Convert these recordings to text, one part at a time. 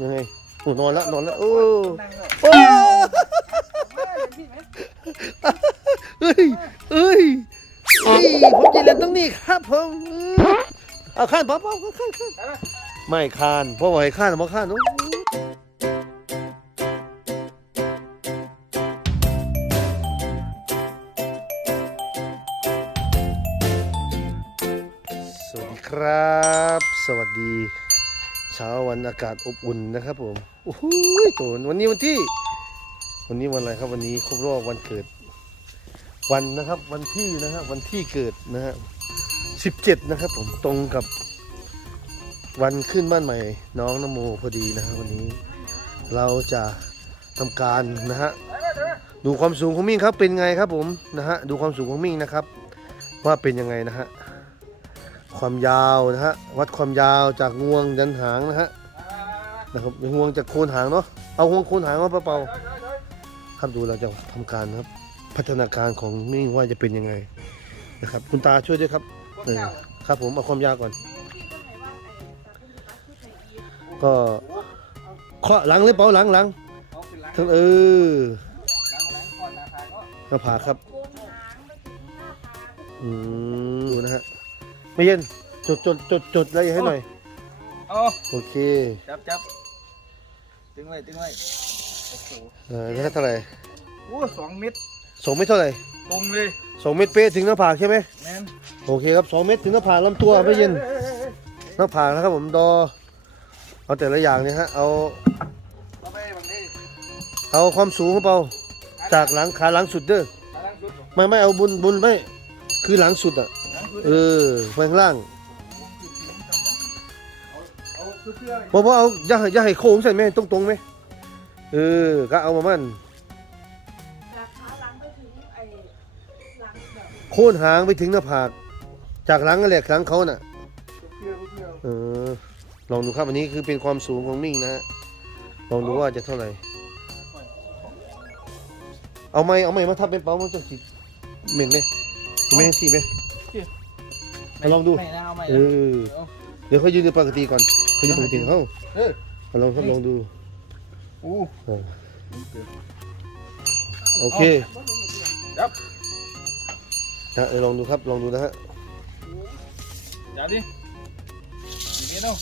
ยังไงโอ้นอนแล้วนอนแล้วโอ้นั่งแล้วโอ้มาเห็นพี่ไหมเฮ้ยเฮ้ยเฮ้ยผมจะเล่นตรงนี้ครับผมเอาข้านป๊อปป๊อปข้านข้านได้ไหมไม่ข้านเพราะว่าให้ข้านมาข้านโอ้ส วันอากาศอบอุ่นนะครับผมโอ้โหตัววันนี้วันที่ วันนี้วันอะไรครับวันนี้ครบรอบวันเกิด วันนะครับ วันที่นะครับวันที่เกิดนะฮะสิบเจ็ดนะครับ ผมตรงกับ วันขึ้นบ้านใหม่ น้องนโมพอดีนะครับวันนี้ เราจะทำการนะฮะดูความสูงของมิ่งครับเป็นไงครับผมนะฮะดูความสูงของมิ่งนะครับ ว่าเป็นยังไงนะฮะความยาวนะฮะวัดความยาวจากงวงยันหางนะฮะ นะครับงวงจากโคนหางเนาะเอางวงโคนหางมาเปล่าๆครับดูเราจะทำการนะครับ พัฒนาการของมิ่งว่าจะเป็นยังไงนะครับ คุณตาช่วยด้วยครับพวกเออเจ้าครับผมเอาความยาวก่อน ก็เคาะหลังเลยเปล่าหลังหลังเอาขึ้นหลังทั้งเออหลังหลังก่อนนะคายก็หน้าผากครับอืมดูนะฮะไม่เย็นจดจดจดจดอะไรให้หน่อยเอาโอเค จับจับตึ งไว้ตึงไว้โอ้โหเออแล้วเท่าไหร่โอ้สองเมตรสองเมตรเท่าไหร่ตรงเลยสองเมตรเป๊ะถึงหน้าผากใช่ไหมแมนโอเคครับสองเมตรถึงหน้าผากลำตัวไม่เย็นหน้าผากนะครับผมดอ เอาแต่ละอย่างเนี่ยฮะเอาเอาไปบางทีเอาความสูงของเปาจากหลังขาหลังสุดเด้อขาหลังสุดไม่ไม่เอาบุญบุญไม่คือหลังสุดอะหลังสุดเออไปข้างล่าง เอาคือเพื่อบอกว่าเอาอย่าให้อย่าให้โค้งใส่ไหมตรงตรงๆไหมเออก็เอามามันจากขาหลังไปถึงไอ้หลังแบบโค่นหางไปถึงหน้าผาก จากหลังนั่นแหละหลังเขาน่ะเพื่อเพื่อเออลองดูครับอันนี้คือเป็นความสูงของมิ่งนะฮะลองดูว่าจะเท่าไหร่ เอาไม้เอาไม้มาทับเป็นเป้ามันจะสิเหม็นไหมสิไหมสิไหมเอาลองดู ไม่น่าเอาไม่เออเดี๋ยวเขายืนดูปกติก่อน เขายืนปกติเขาเออเอาลองครับลองดูอู้เออโอเคจับนะลองดูครับลองดูนะฮะจับดิกี่เมตรเนาะ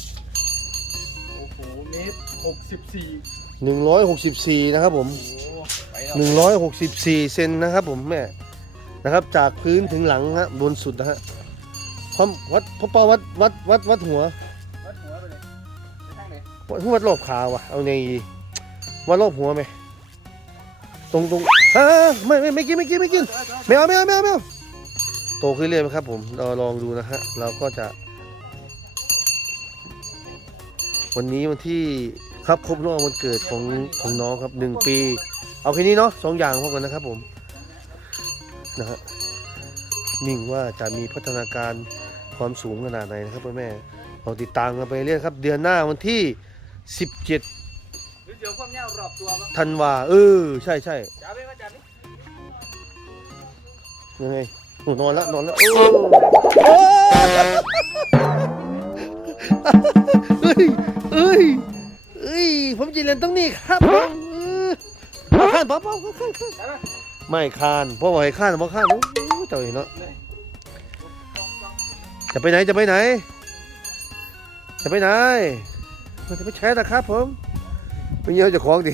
โอ้โหเมตรหกสิบสี่หนึ่งร้อยหกสิบสี่นะครับผมหไปแล้วหนึ่งร้อยหกสิบสี่เซนนะครับผมแม่นะครับจากพื้นถึงหลังฮะบนสุดนะฮะความวัดพ่อปอวัดวัดวัดวัดหัว หัวัดรอบขาวะเอาไงวัดรอบหัวไหมตรงตรงฮะไม่ไม่ไม่กินไม่กินไม่กินไม่เอาไม่เอาไม่เอาไม่เอาโตขึ้นเรื่อยๆครับผมเราลองดูนะฮะเราก็จะ วันนี้วันที่ครับครบรอบวันเกิดของของน้องครับหนึ่งปี เอาแค่นี้เนาะสองอย่างพอกันนะครับผมนะฮะนิ่งว่าจะมีพัฒนาการความสูงขนาดไหนนะครับพ่อแม่เราติดตามกันไปเรื่อยครับ เดือนหน้าวันที่ 17หรือเดี๋ยวความยาวรอบตัวบ้างธันวา เออ ใช่ใช่จับไปมาจับดิยังไงโอ้นอนแล้วนอนแล้วโอ้โอ้เอ้ยเอ้ยเอ้ย ผมจะเล่นตรงนี้ครับผมเออเอาข้านป๊อปป๊อปข้านข้านจับไปไม่คานเพราะว่าให้คานมาคานโอ้เจ้าเห็นเนาะเลยจะไปไหนจะไปไหน จะไปไหน มันจะไปแชร์นะครับผมไม่เยอะจะคล้องดิ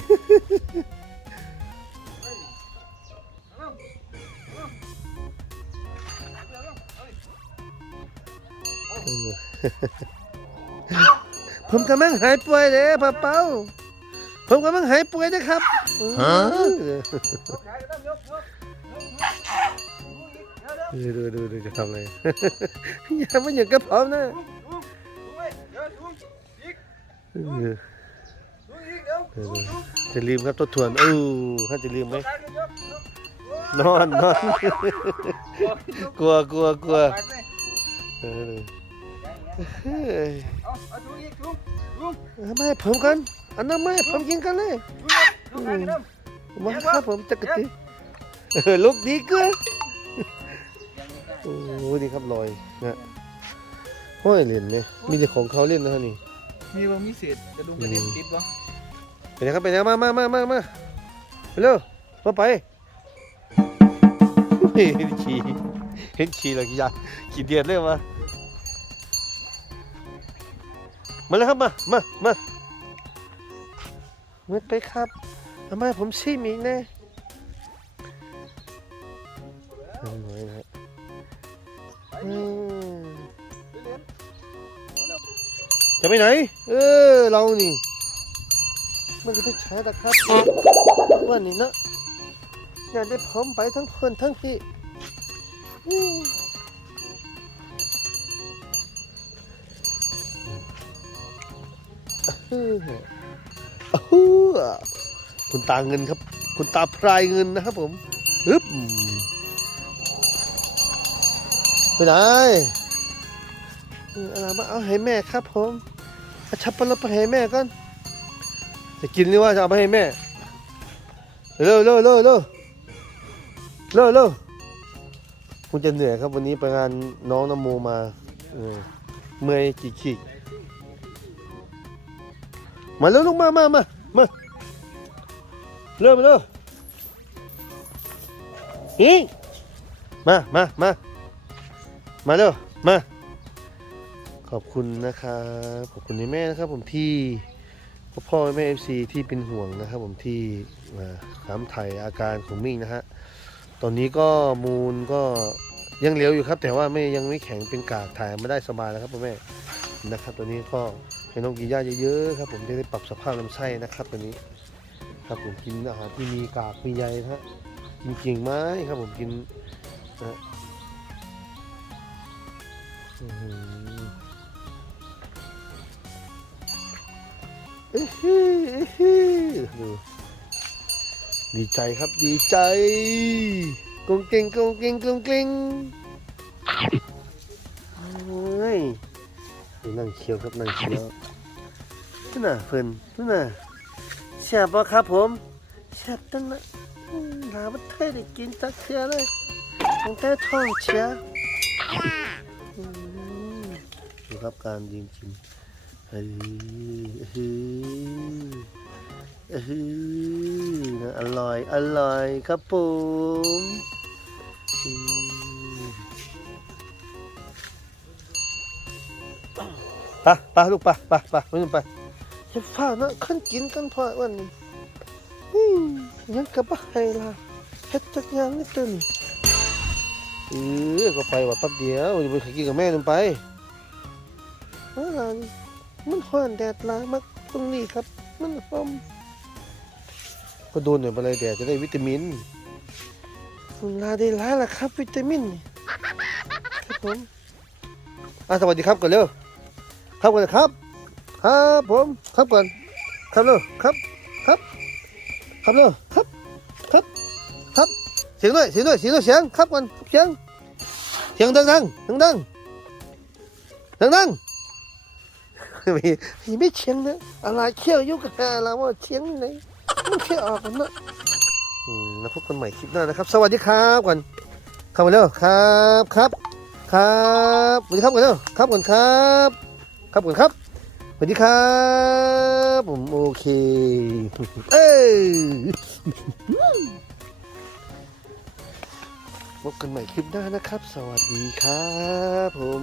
ผมกำลังหายป่วยเลยป้าเป้า ผมกำลังหายป่วยนะครับฮะดูดูดูจะทำอะไงอย่ามาอย่างกับผมนะเออเออ จะลืมครับตัวถ่วนเออถ้าจะลืมไหมนอนนอนกลัวกลัวกลัวเออเฮ้ยเอามาให้ผมกันอันนั้นไม่ให้ผมกินกันเลยมาครับผมจักรติเออลูกดีเกินโอ้โหนี่ครับลอยนะห้อยเหรียญเนี่ยมีแต่ของเขาเล่นนะฮะนี่ มีบ่มีเศษกระดุมกระเด็นติดบ่ไปไหนครับไปไหนมามามามามาไปเร็วมาไปเฮ้ยเห็นขี่เห็นขี่แล้วกี่ยาขี่เดียดเลยมามาเลยครับมามามามืดไปครับทำไมาให้ผมซิมอีกแน่เอาหน่อยนะฮะ จะไปไหน เออ เรานี่ มันจะไปใช้ตะครับว่านี่นะอยากได้พร้อมไปทั้งคนทั้งที่อือออ้คุณตาเงินครับ คุณตาพรายเงินนะครับผมฮึบไปไหน อืมอะไรมาเอาให้แม่ครับผมเอาชับปลาไปให้แม่ก่อนจะกินหรือว่าจะเอาไปให้แม่เร็วเร็วเร็วเร็วเร็วเร็วคงจะเหนื่อยครับวันนี้ไปงานน้องนโมมาเมื่อยขีดขีดมาเร็วลูกมามามามาเร็วมาเร็วฮิมามามามาเร็วมา ขอบคุณนะครับขอบคุณแม่นะครับผมที่พ่อพ่อแม่เอฟซีที่เป็นห่วงนะครับ ผมที่ถามถ่ายอาการของมิ่งนะฮะตอนนี้ก็มูลก็ยังเหลวอยู่ครับ แต่ว่าไม่ยังไม่แข็งเป็นกากถ่ายไมาได้สบายแล้วครับพ่อแม่นะครับตอนนี้ก็ให้น้องกินหญ้าเยอะๆครับผมจะได้ปรับสภาพลำไส้นะครับตอนนี้ครับผมกินอาหารที่มีกากมีใยนะฮะกินกิ่งไม้ครับผมกินนะ ดูดีใจครับดีใจกงเก่งกงเก่งกงเก่งเฮ้ยนี่นั่งเคียวครับนั่งเคียวนี่น่ะเพิ่นนี่น่ะแซ่บปะครับผมแซ่บตั้งนะอืมหาไม่เคยได้กินจักเทื่อเลยตั้งแต่ท้องเชียดูครับการยิงกิน เฮ้ยเฮ้ยเฮ้ยอร่อย อร่อยครับผมอืมไปไปลูกไปไปไปไม่ต้องไปอย่าฝ้านะขึ้นกินกันพอวันนี้ยังกระบะไฮล่ะเฮ็ดจักยางนี่ตัวนี่เออก็ไปว่าแป๊บเดียวอย่าไปกินกับแม่นึงไปอะไร มันห้อนแดดล้ามากตรงนี้ครับ มันหอมก็โดนหน่อยไปเลยแดดจะได้วิตามินลาได้หล้ายละครับ วิตามินนี่ครับผมอะสวัสดีครับก่อนเร็วครับก่อนครับ ครับผมครับก่อนครับเร็วครับครับครับเร็วครับครับครับเสียงด้วยเสียงด้วยเสียงด้วยเสียงครับก่อนเสียงเสียงดังดังดังดังดังดัง ไม่ไม่เชียงนะอะไรเขี้ยวอยุกหาเราว่าเชียงไหนมันเขี้ยวออกกันนะอืมแล้วพบกันใหม่คลิปหน้านะครับ สวัสดีครับก่อนเข้ามาเร็วครับครับครับสวัสดีครับก่อนเร็วครับก่อนครับ ครับก่อนครับสวัสดีครับผมโอเค เอ้พบกันใหม่คลิปหน้านะครับ สวัสดีครับผม